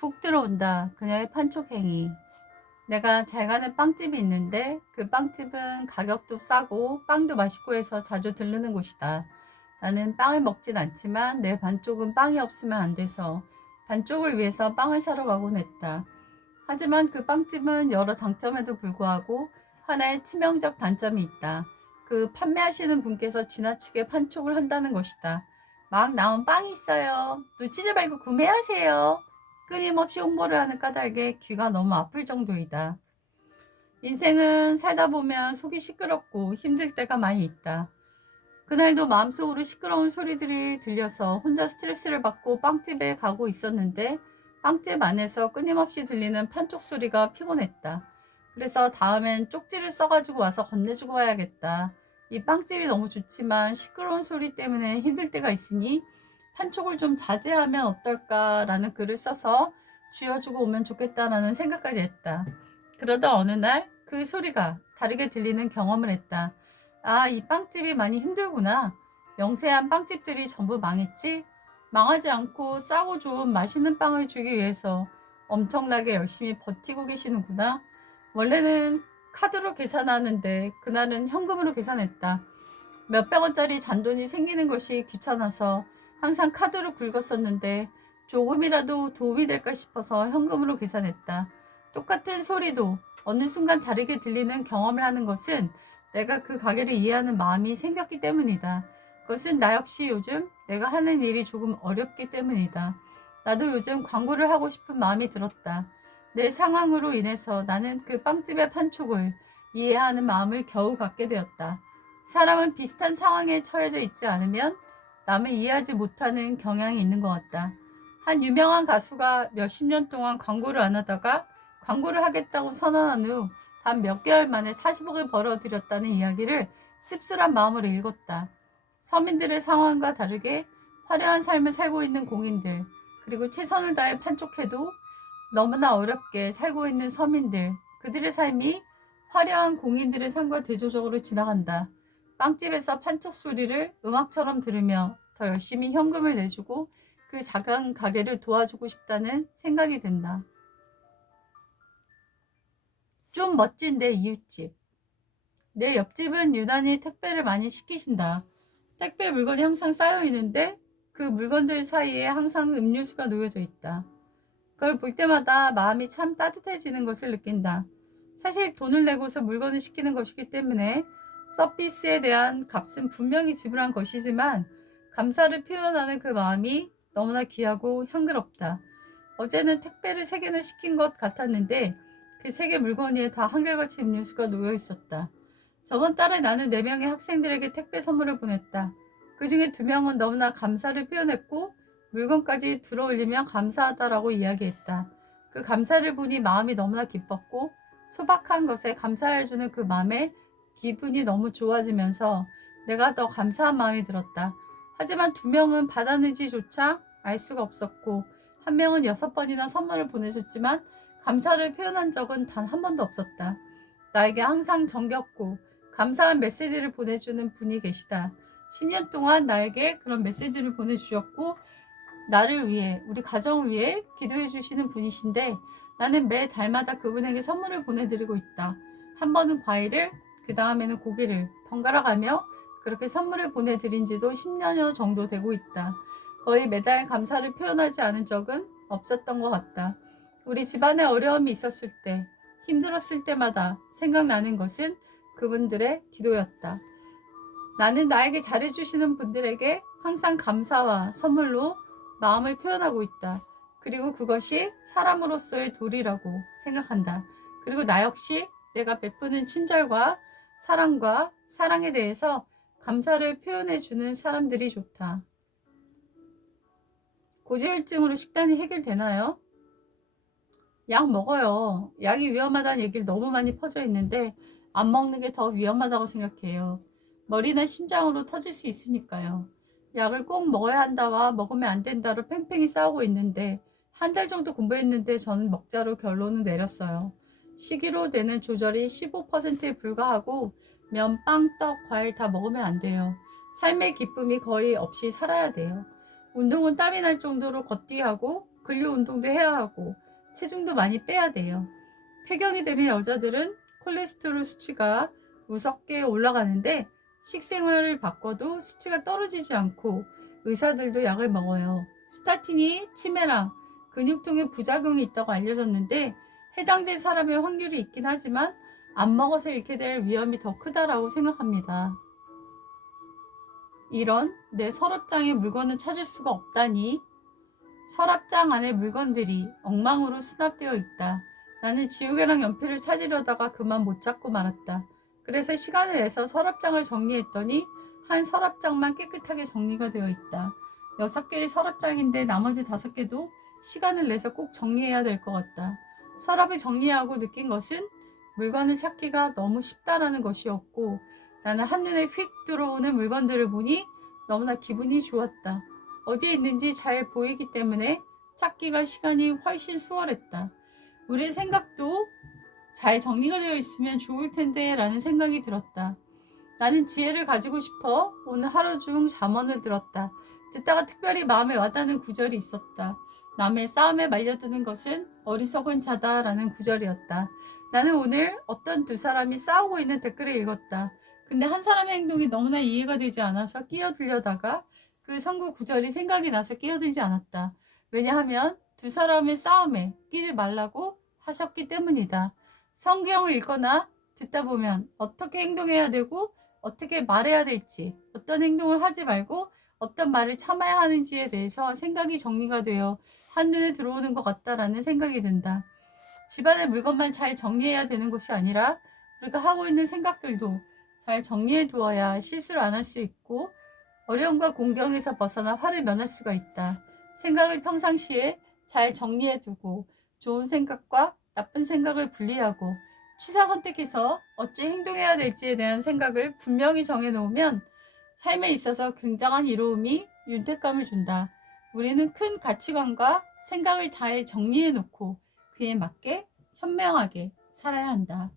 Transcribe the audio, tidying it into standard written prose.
훅 들어온다. 그녀의 판촉행위. 내가 잘 가는 빵집이 있는데 그 빵집은 가격도 싸고 빵도 맛있고 해서 자주 들르는 곳이다. 나는 빵을 먹진 않지만 내 반쪽은 빵이 없으면 안 돼서 반쪽을 위해서 빵을 사러 가곤 했다. 하지만 그 빵집은 여러 장점에도 불구하고 하나의 치명적 단점이 있다. 그 판매하시는 분께서 지나치게 판촉을 한다는 것이다. 막 나온 빵이 있어요. 놓치지 말고 구매하세요. 끊임없이 홍보를 하는 까닭에 귀가 너무 아플 정도이다. 인생은 살다 보면 속이 시끄럽고 힘들 때가 많이 있다. 그날도 마음속으로 시끄러운 소리들이 들려서 혼자 스트레스를 받고 빵집에 가고 있었는데 빵집 안에서 끊임없이 들리는 판촉 소리가 피곤했다. 그래서 다음엔 쪽지를 써가지고 와서 건네주고 와야겠다. 이 빵집이 너무 좋지만 시끄러운 소리 때문에 힘들 때가 있으니 판촉을 좀 자제하면 어떨까라는 글을 써서 쥐어주고 오면 좋겠다라는 생각까지 했다. 그러다 어느 날 그 소리가 다르게 들리는 경험을 했다. 아, 이 빵집이 많이 힘들구나. 영세한 빵집들이 전부 망했지? 망하지 않고 싸고 좋은 맛있는 빵을 주기 위해서 엄청나게 열심히 버티고 계시는구나. 원래는 카드로 계산하는데 그날은 현금으로 계산했다. 몇백 원짜리 잔돈이 생기는 것이 귀찮아서 항상 카드로 긁었었는데 조금이라도 도움이 될까 싶어서 현금으로 계산했다. 똑같은 소리도 어느 순간 다르게 들리는 경험을 하는 것은 내가 그 가게를 이해하는 마음이 생겼기 때문이다. 그것은 나 역시 요즘 내가 하는 일이 조금 어렵기 때문이다. 나도 요즘 광고를 하고 싶은 마음이 들었다. 내 상황으로 인해서 나는 그 빵집의 판촉을 이해하는 마음을 겨우 갖게 되었다. 사람은 비슷한 상황에 처해져 있지 않으면 남을 이해하지 못하는 경향이 있는 것 같다. 한 유명한 가수가 몇십 년 동안 광고를 안 하다가 광고를 하겠다고 선언한 후 단 몇 개월 만에 40억을 벌어들였다는 이야기를 씁쓸한 마음으로 읽었다. 서민들의 상황과 다르게 화려한 삶을 살고 있는 공인들, 그리고 최선을 다해 판촉해도 너무나 어렵게 살고 있는 서민들, 그들의 삶이 화려한 공인들의 삶과 대조적으로 지나간다. 빵집에서 판촉 소리를 음악처럼 들으며 더 열심히 현금을 내주고 그 작은 가게를 도와주고 싶다는 생각이 든다. 좀 멋진 내 이웃집. 내 옆집은 유난히 택배를 많이 시키신다. 택배 물건이 항상 쌓여 있는데 그 물건들 사이에 항상 음료수가 놓여져 있다. 그걸 볼 때마다 마음이 참 따뜻해지는 것을 느낀다. 사실 돈을 내고서 물건을 시키는 것이기 때문에 서비스에 대한 값은 분명히 지불한 것이지만 감사를 표현하는 그 마음이 너무나 귀하고 향기롭다. 어제는 택배를 3개나 시킨 것 같았는데 그 3개 물건 위에 다 한결같이 음료수가 놓여 있었다. 저번 달에 나는 4명의 학생들에게 택배 선물을 보냈다. 그 중에 2명은 너무나 감사를 표현했고 물건까지 들어올리며 감사하다라고 이야기했다. 그 감사를 보니 마음이 너무나 기뻤고 소박한 것에 감사해주는 그 마음에 기분이 너무 좋아지면서 내가 더 감사한 마음이 들었다. 하지만 2명은 받았는지조차 알 수가 없었고 1명은 6번이나 선물을 보내줬지만 감사를 표현한 적은 단 한 번도 없었다. 나에게 항상 정겹고 감사한 메시지를 보내주는 분이 계시다. 10년 동안 나에게 그런 메시지를 보내주셨고 나를 위해, 우리 가정을 위해 기도해 주시는 분이신데 나는 매 달마다 그분에게 선물을 보내드리고 있다. 한 번은 과일을, 그 다음에는 고기를 번갈아 가며 그렇게 선물을 보내드린 지도 10년여 정도 되고 있다. 거의 매달 감사를 표현하지 않은 적은 없었던 것 같다. 우리 집안에 어려움이 있었을 때, 힘들었을 때마다 생각나는 것은 그분들의 기도였다. 나는 나에게 잘해주시는 분들에게 항상 감사와 선물로 마음을 표현하고 있다. 그리고 그것이 사람으로서의 도리라고 생각한다. 그리고 나 역시 내가 베푸는 친절과 사랑과 사랑에 대해서 감사를 표현해주는 사람들이 좋다. 고지혈증으로 식단이 해결되나요? 약 먹어요. 약이 위험하다는 얘기를 너무 많이 퍼져 있는데 안 먹는 게 더 위험하다고 생각해요. 머리나 심장으로 터질 수 있으니까요. 약을 꼭 먹어야 한다와 먹으면 안 된다로 팽팽히 싸우고 있는데 한 달 정도 공부했는데 저는 먹자로 결론을 내렸어요. 식이로 되는 조절이 15%에 불과하고 면, 빵, 떡, 과일 다 먹으면 안 돼요. 삶의 기쁨이 거의 없이 살아야 돼요. 운동은 땀이 날 정도로 걷기 하고 근력 운동도 해야 하고 체중도 많이 빼야 돼요. 폐경이 되면 여자들은 콜레스테롤 수치가 무섭게 올라가는데 식생활을 바꿔도 수치가 떨어지지 않고 의사들도 약을 먹어요. 스타틴이 치매랑 근육통에 부작용이 있다고 알려졌는데 해당된 사람의 확률이 있긴 하지만 안 먹어서 잃게 될 위험이 더 크다라고 생각합니다. 이런 내 서랍장에 물건을 찾을 수가 없다니. 서랍장 안에 물건들이 엉망으로 수납되어 있다. 나는 지우개랑 연필을 찾으려다가 그만 못 찾고 말았다. 그래서 시간을 내서 서랍장을 정리했더니 한 서랍장만 깨끗하게 정리가 되어 있다. 6개의 서랍장인데 나머지 5개도 시간을 내서 꼭 정리해야 될 것 같다. 서랍을 정리하고 느낀 것은 물건을 찾기가 너무 쉽다라는 것이었고, 나는 한눈에 휙 들어오는 물건들을 보니 너무나 기분이 좋았다. 어디에 있는지 잘 보이기 때문에 찾기가 시간이 훨씬 수월했다. 우리의 생각도 잘 정리가 되어 있으면 좋을 텐데 라는 생각이 들었다. 나는 지혜를 가지고 싶어 오늘 하루 중 잠언을 들었다. 듣다가 특별히 마음에 와닿는 구절이 있었다. 남의 싸움에 말려드는 것은 어리석은 자다라는 구절이었다. 나는 오늘 어떤 두 사람이 싸우고 있는 댓글을 읽었다. 근데 한 사람의 행동이 너무나 이해가 되지 않아서 끼어들려다가 그 선구 구절이 생각이 나서 끼어들지 않았다. 왜냐하면 두 사람의 싸움에 끼지 말라고 하셨기 때문이다. 성경을 읽거나 듣다 보면 어떻게 행동해야 되고 어떻게 말해야 될지, 어떤 행동을 하지 말고 어떤 말을 참아야 하는지에 대해서 생각이 정리가 되어 한눈에 들어오는 것 같다라는 생각이 든다. 집안의 물건만 잘 정리해야 되는 것이 아니라 우리가 하고 있는 생각들도 잘 정리해 두어야 실수를 안 할 수 있고 어려움과 공경에서 벗어나 화를 면할 수가 있다. 생각을 평상시에 잘 정리해 두고 좋은 생각과 나쁜 생각을 분리하고 취사 선택해서 어찌 행동해야 될지에 대한 생각을 분명히 정해 놓으면 삶에 있어서 굉장한 이로움이 윤택감을 준다. 우리는 큰 가치관과 생각을 잘 정리해 놓고 그에 맞게 현명하게 살아야 한다.